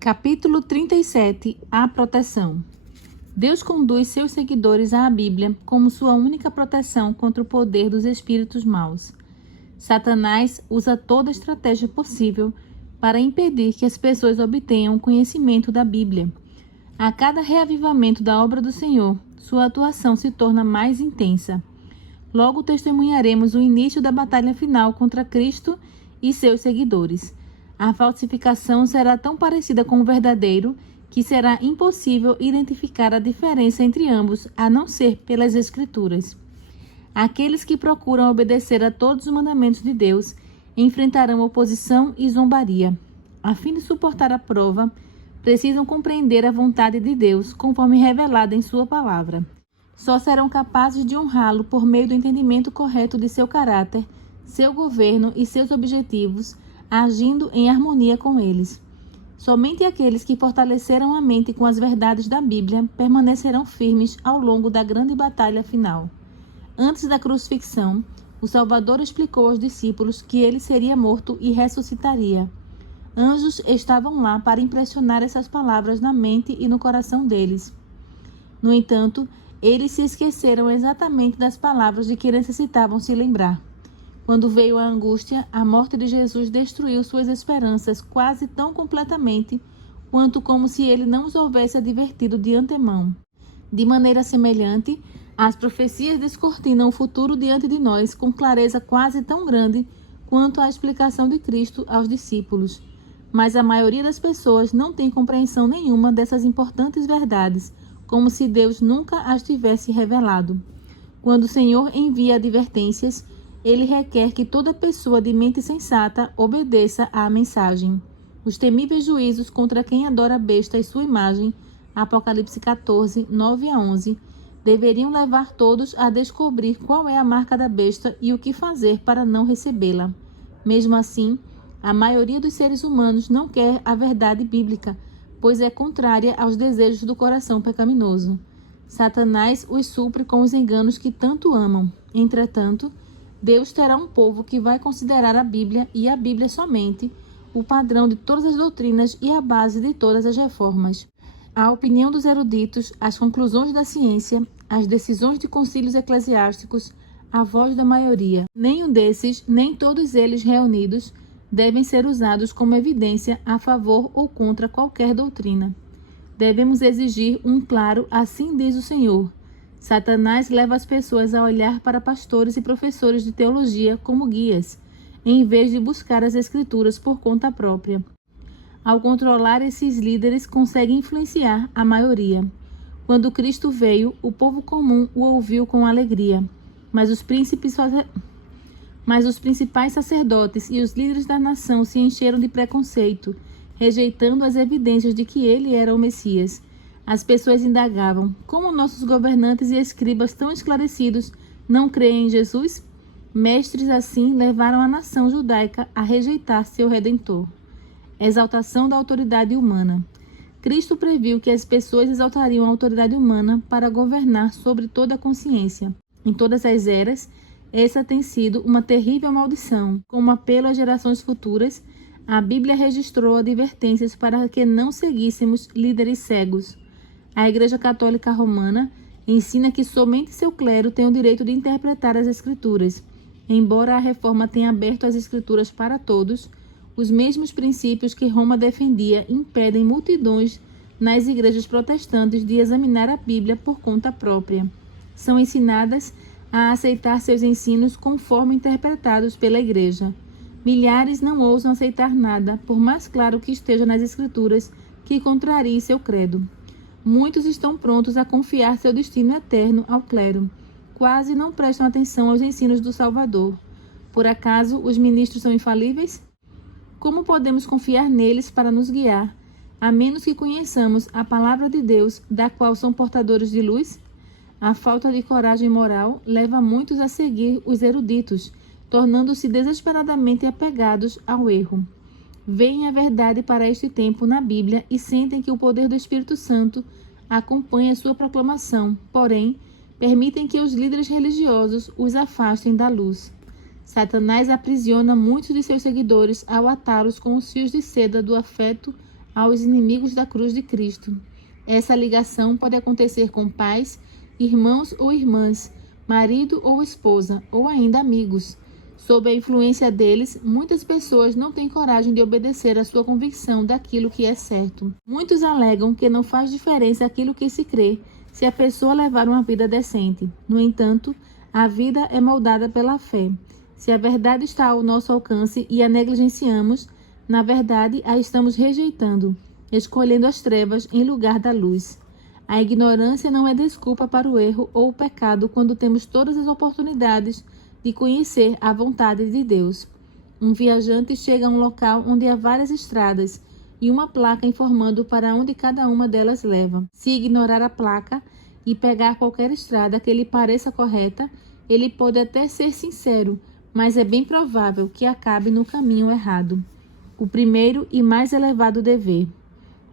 Capítulo 37. A proteção. Deus conduz seus seguidores à Bíblia como sua única proteção contra o poder dos espíritos maus. Satanás usa toda a estratégia possível para impedir que as pessoas obtenham conhecimento da Bíblia. A cada reavivamento da obra do Senhor, sua atuação se torna mais intensa. Logo testemunharemos o início da batalha final contra Cristo e seus seguidores. A falsificação será tão parecida com o verdadeiro que será impossível identificar a diferença entre ambos, a não ser pelas Escrituras. Aqueles que procuram obedecer a todos os mandamentos de Deus enfrentarão oposição e zombaria. A fim de suportar a prova, precisam compreender a vontade de Deus conforme revelada em sua palavra. Só serão capazes de honrá-lo por meio do entendimento correto de seu caráter, seu governo e seus objetivos, agindo em harmonia com eles. Somente aqueles que fortaleceram a mente com as verdades da Bíblia permanecerão firmes ao longo da grande batalha final. Antes da crucifixão, o Salvador explicou aos discípulos que ele seria morto e ressuscitaria. Anjos estavam lá para impressionar essas palavras na mente e no coração deles. No entanto, eles se esqueceram exatamente das palavras de que necessitavam se lembrar. Quando veio a angústia, a morte de Jesus destruiu suas esperanças quase tão completamente quanto como se ele não os houvesse advertido de antemão. De maneira semelhante, as profecias descortinam o futuro diante de nós com clareza quase tão grande quanto a explicação de Cristo aos discípulos. Mas a maioria das pessoas não tem compreensão nenhuma dessas importantes verdades, como se Deus nunca as tivesse revelado. Quando o Senhor envia advertências, ele requer que toda pessoa de mente sensata obedeça à mensagem. Os temíveis juízos contra quem adora a besta e sua imagem, Apocalipse 14, 9 a 11, deveriam levar todos a descobrir qual é a marca da besta e o que fazer para não recebê-la. Mesmo assim, a maioria dos seres humanos não quer a verdade bíblica, pois é contrária aos desejos do coração pecaminoso. Satanás os supre com os enganos que tanto amam. Entretanto, Deus terá um povo que vai considerar a Bíblia e a Bíblia somente o padrão de todas as doutrinas e a base de todas as reformas. A opinião dos eruditos, as conclusões da ciência, as decisões de concílios eclesiásticos, a voz da maioria. Nenhum desses, nem todos eles reunidos, devem ser usados como evidência a favor ou contra qualquer doutrina. Devemos exigir um claro "assim diz o Senhor". Satanás leva as pessoas a olhar para pastores e professores de teologia como guias, em vez de buscar as Escrituras por conta própria. Ao controlar esses líderes, consegue influenciar a maioria. Quando Cristo veio, o povo comum o ouviu com alegria, mas os principais sacerdotes e os líderes da nação se encheram de preconceito, rejeitando as evidências de que ele era o Messias. As pessoas indagavam: como nossos governantes e escribas tão esclarecidos não creem em Jesus? Mestres assim levaram a nação judaica a rejeitar seu Redentor. Exaltação da autoridade humana. Cristo previu que as pessoas exaltariam a autoridade humana para governar sobre toda a consciência. Em todas as eras, essa tem sido uma terrível maldição. Como apelo às gerações futuras, a Bíblia registrou advertências para que não seguíssemos líderes cegos. A Igreja Católica Romana ensina que somente seu clero tem o direito de interpretar as Escrituras. Embora a Reforma tenha aberto as Escrituras para todos, os mesmos princípios que Roma defendia impedem multidões nas igrejas protestantes de examinar a Bíblia por conta própria. São ensinadas a aceitar seus ensinos conforme interpretados pela Igreja. Milhares não ousam aceitar nada, por mais claro que esteja nas Escrituras, que contrarie seu credo. Muitos estão prontos a confiar seu destino eterno ao clero. Quase não prestam atenção aos ensinos do Salvador. Por acaso, os ministros são infalíveis? Como podemos confiar neles para nos guiar, a menos que conheçamos a palavra de Deus, da qual são portadores de luz? A falta de coragem moral leva muitos a seguir os eruditos, tornando-se desesperadamente apegados ao erro. Veem a verdade para este tempo na Bíblia e sentem que o poder do Espírito Santo acompanha sua proclamação, porém, permitem que os líderes religiosos os afastem da luz. Satanás aprisiona muitos de seus seguidores ao atá-los com os fios de seda do afeto aos inimigos da cruz de Cristo. Essa ligação pode acontecer com pais, irmãos ou irmãs, marido ou esposa, ou ainda amigos. Sob a influência deles, muitas pessoas não têm coragem de obedecer à sua convicção daquilo que é certo. Muitos alegam que não faz diferença aquilo que se crê, se a pessoa levar uma vida decente. No entanto, a vida é moldada pela fé. Se a verdade está ao nosso alcance e a negligenciamos, na verdade a estamos rejeitando, escolhendo as trevas em lugar da luz. A ignorância não é desculpa para o erro ou o pecado quando temos todas as oportunidades de conhecer a vontade de Deus. Um viajante chega a um local onde há várias estradas e uma placa informando para onde cada uma delas leva. Se ignorar a placa e pegar qualquer estrada que lhe pareça correta, ele pode até ser sincero, mas é bem provável que acabe no caminho errado. O primeiro e mais elevado dever.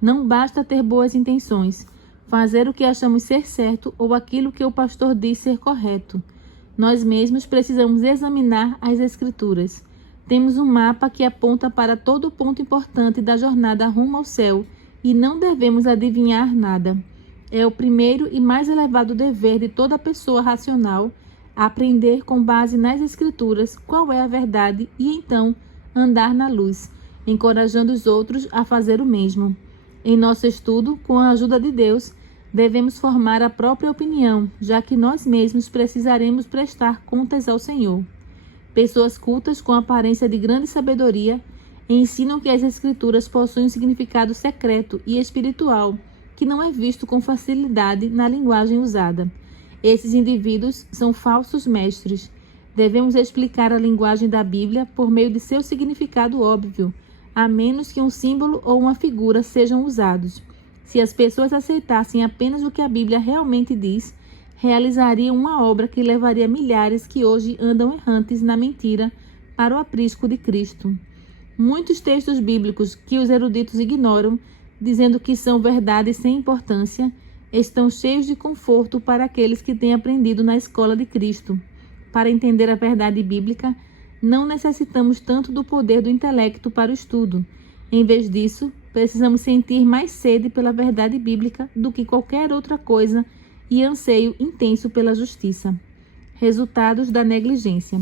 Não basta ter boas intenções, fazer o que achamos ser certo ou aquilo que o pastor diz ser correto. Nós mesmos precisamos examinar as Escrituras. Temos um mapa que aponta para todo ponto importante da jornada rumo ao céu e não devemos adivinhar nada. É o primeiro e mais elevado dever de toda pessoa racional aprender com base nas Escrituras qual é a verdade e então andar na luz, encorajando os outros a fazer o mesmo. Em nosso estudo, com a ajuda de Deus, devemos formar a própria opinião, já que nós mesmos precisaremos prestar contas ao Senhor. Pessoas cultas com aparência de grande sabedoria ensinam que as Escrituras possuem um significado secreto e espiritual que não é visto com facilidade na linguagem usada. Esses indivíduos são falsos mestres. Devemos explicar a linguagem da Bíblia por meio de seu significado óbvio, a menos que um símbolo ou uma figura sejam usados. Se as pessoas aceitassem apenas o que a Bíblia realmente diz, realizariam uma obra que levaria milhares que hoje andam errantes na mentira para o aprisco de Cristo. Muitos textos bíblicos que os eruditos ignoram, dizendo que são verdades sem importância, estão cheios de conforto para aqueles que têm aprendido na escola de Cristo. Para entender a verdade bíblica, não necessitamos tanto do poder do intelecto para o estudo. Em vez disso, precisamos sentir mais sede pela verdade bíblica do que qualquer outra coisa e anseio intenso pela justiça. Resultados da negligência.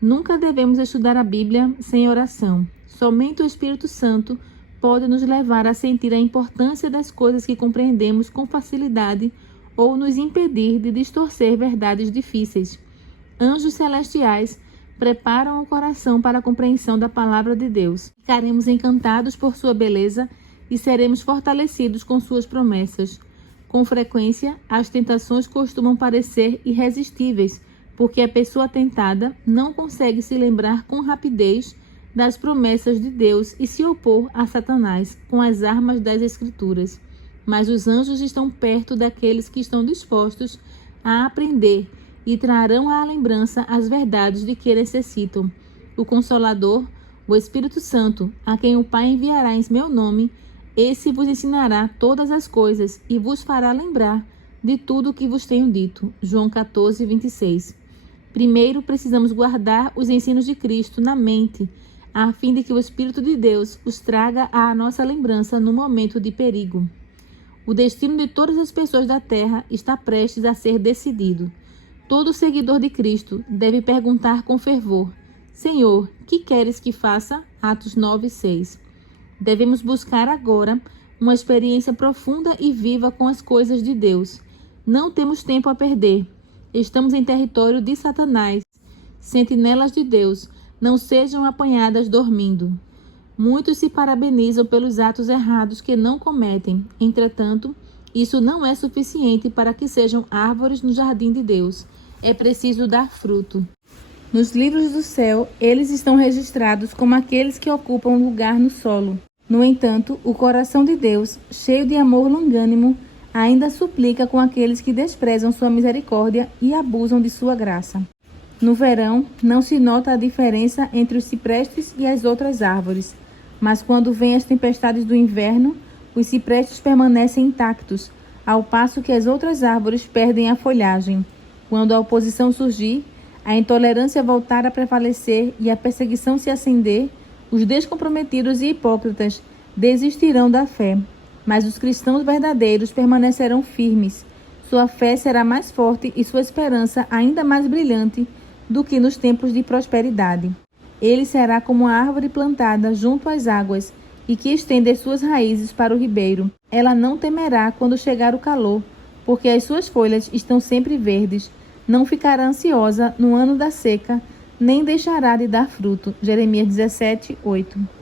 Nunca devemos estudar a Bíblia sem oração. Somente o Espírito Santo pode nos levar a sentir a importância das coisas que compreendemos com facilidade ou nos impedir de distorcer verdades difíceis. Anjos celestiais preparam o coração para a compreensão da palavra de Deus. Ficaremos encantados por sua beleza e seremos fortalecidos com suas promessas. Com frequência, as tentações costumam parecer irresistíveis, porque a pessoa tentada não consegue se lembrar com rapidez das promessas de Deus e se opor a Satanás com as armas das Escrituras. Mas os anjos estão perto daqueles que estão dispostos a aprender e trarão à lembrança as verdades de que necessitam. O Consolador, o Espírito Santo, a quem o Pai enviará em meu nome, esse vos ensinará todas as coisas e vos fará lembrar de tudo o que vos tenho dito. João 14, 26. Primeiro, precisamos guardar os ensinos de Cristo na mente, a fim de que o Espírito de Deus os traga à nossa lembrança no momento de perigo. O destino de todas as pessoas da terra está prestes a ser decidido. Todo seguidor de Cristo deve perguntar com fervor: Senhor, que queres que faça? Atos 9, 6. Devemos buscar agora uma experiência profunda e viva com as coisas de Deus. Não temos tempo a perder. Estamos em território de Satanás. Sentinelas de Deus, não sejam apanhadas dormindo. Muitos se parabenizam pelos atos errados que não cometem. Entretanto, isso não é suficiente para que sejam árvores no jardim de Deus. É preciso dar fruto. Nos livros do céu, eles estão registrados como aqueles que ocupam lugar no solo. No entanto, o coração de Deus, cheio de amor longânimo, ainda suplica com aqueles que desprezam sua misericórdia e abusam de sua graça. No verão, não se nota a diferença entre os ciprestes e as outras árvores, mas quando vêm as tempestades do inverno, os ciprestes permanecem intactos, ao passo que as outras árvores perdem a folhagem. Quando a oposição surgir, a intolerância voltar a prevalecer e a perseguição se acender, os descomprometidos e hipócritas desistirão da fé, mas os cristãos verdadeiros permanecerão firmes. Sua fé será mais forte e sua esperança ainda mais brilhante do que nos tempos de prosperidade. Ele será como a árvore plantada junto às águas e que estende as suas raízes para o ribeiro. Ela não temerá quando chegar o calor, porque as suas folhas estão sempre verdes. Não ficará ansiosa no ano da seca, nem deixará de dar fruto. Jeremias 17:8.